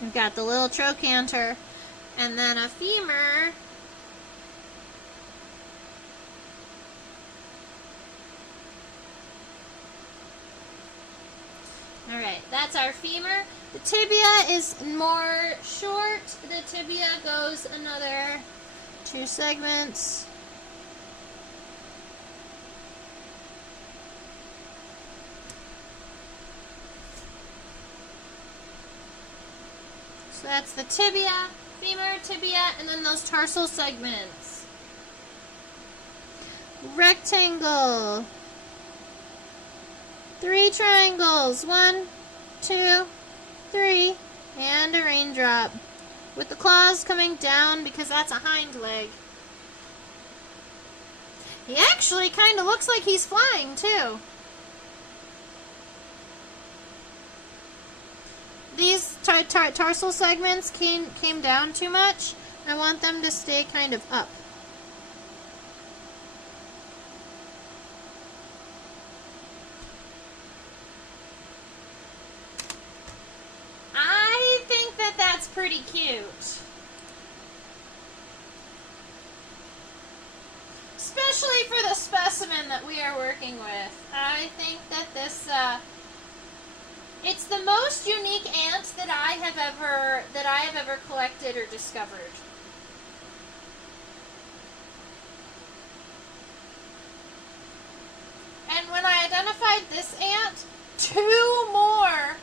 We've got the little trochanter and then a femur. Alright, that's our femur. The tibia is more short. The tibia goes another 2 segments. So that's the tibia, femur, tibia, and then those tarsal segments. Rectangle. 3 triangles. 1, 2, 3, and a raindrop. With the claws coming down because that's a hind leg. He actually kind of looks like he's flying too. These tarsal segments came down too much. I want them to stay kind of up. Pretty cute. Especially for the specimen that we are working with. I think that this, it's the most unique ant that I have ever collected or discovered. And when I identified this ant, 2 more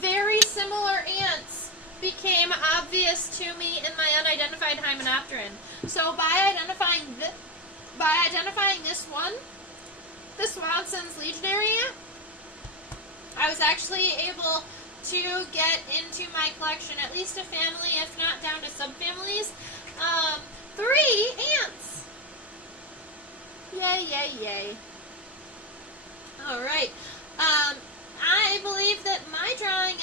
very similar ants became obvious to me in my unidentified hymenopteron. So by identifying this one, the Swanson's Legionary ant, I was actually able to get into my collection, at least a family, if not down to subfamilies. 3 ants. Yay, yay, yay. All right. I believe that my drawing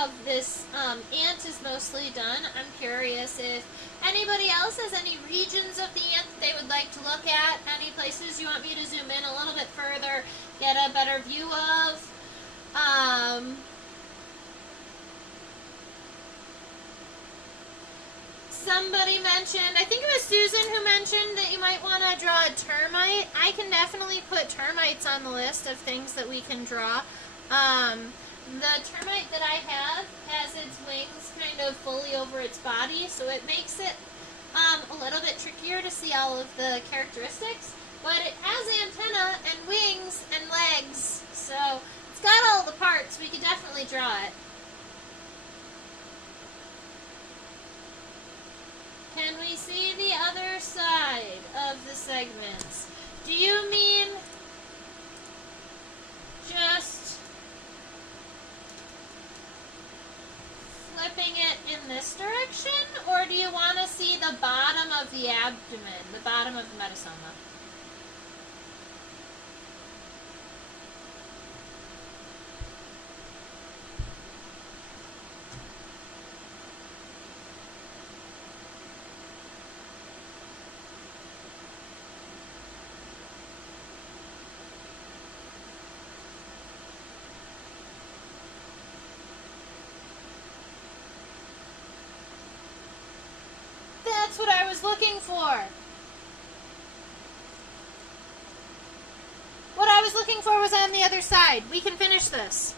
of this ant is mostly done. I'm curious if anybody else has any regions of the ant that they would like to look at, any places you want me to zoom in a little bit further, get a better view of. Somebody mentioned, I think it was Susan who mentioned that you might want to draw a termite. I can definitely put termites on the list of things that we can draw. The termite that I have has its wings kind of fully over its body, so it makes it a little bit trickier to see all of the characteristics. But it has antenna and wings and legs, so it's got all the parts. We could definitely draw it. Can we see the other side of the segments? Do you mean just flipping it in this direction, or do you want to see the bottom of the abdomen, the bottom of the metasoma? That's what I was looking for. What I was looking for was on the other side. We can finish this.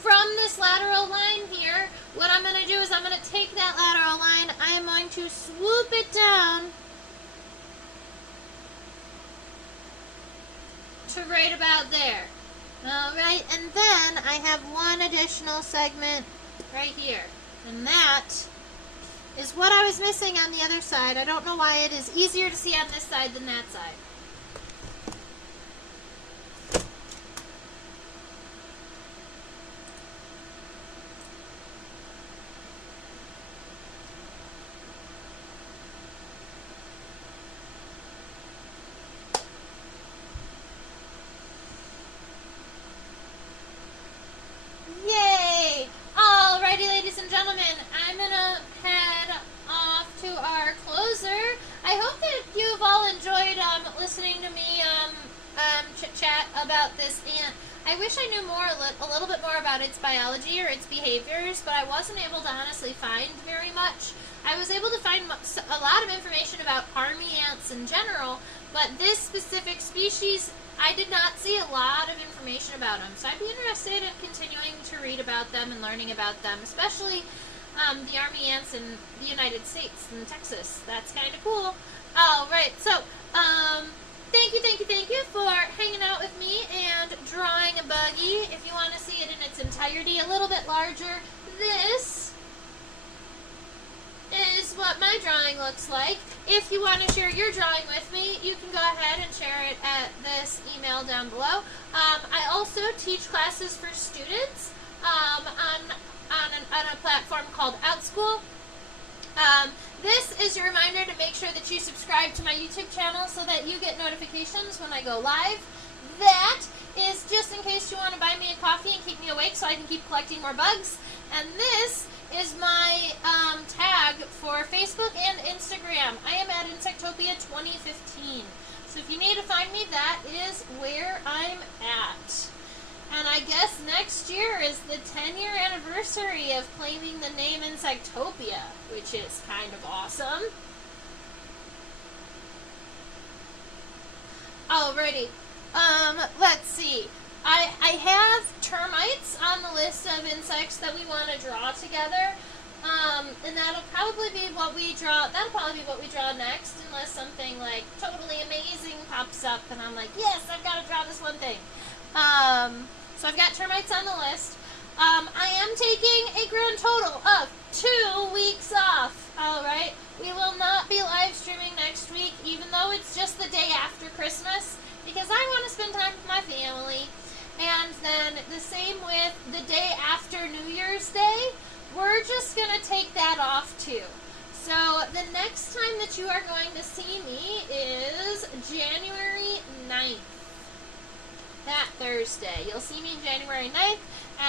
From this lateral line here, what I'm going to do is I'm going to take that lateral line, I am going to swoop it down to right about there. Alright, and then I have one additional segment right here. And that is what I was missing on the other side. I don't know why it is easier to see on this side than that side. Yay! Alrighty, ladies and gentlemen, I'm gonna head off to our closer. I hope that you've all enjoyed listening to me chit-chat about this ant. I wish I knew a little bit more about its biology or its behaviors, but I wasn't able to honestly find very much. I was able to find a lot of information about army ants in general, but this specific species, I did not see a lot of information about them, so I'd be interested in continuing to read about them and learning about them, especially the army ants in the United States and Texas. That's kind of cool. Alright, so thank you for hanging out with me and drawing a buggy. If you want to see it in its entirety, a little bit larger, this is what my drawing looks like. If you want to share your drawing with me, you can go ahead and share it at this email down below. I also teach classes for students on a platform called OutSchool. This is your reminder to make sure that you subscribe to my YouTube channel so that you get notifications when I go live. That is just in case you want to buy me a coffee and keep me awake so I can keep collecting more bugs. And this is my tag for Facebook and Instagram. I am at Insectopia 2015. So if you need to find me, that is where I'm at. And I guess next year is the 10-year anniversary of claiming the name Insectopia, which is kind of awesome. Alrighty. Let's see. I have termites on the list of insects that we want to draw together. And that'll probably be what we draw. That'll probably be what we draw next, unless something like totally amazing pops up, and I'm like, yes, I've got to draw this one thing. So I've got termites on the list. I am taking a grand total of 2 weeks off. All right, we will not be live streaming next week, even though it's just the day after Christmas, because I want to spend time with my family. And then the same with the day after New Year's Day, we're just going to take that off too. So the next time that you are going to see me is January 9th. That Thursday. You'll see me January 9th,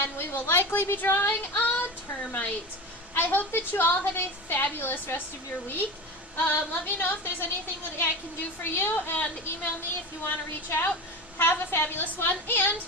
and we will likely be drawing a termite. I hope that you all have a fabulous rest of your week. Let me know if there's anything that I can do for you, and email me if you want to reach out. Have a fabulous one, and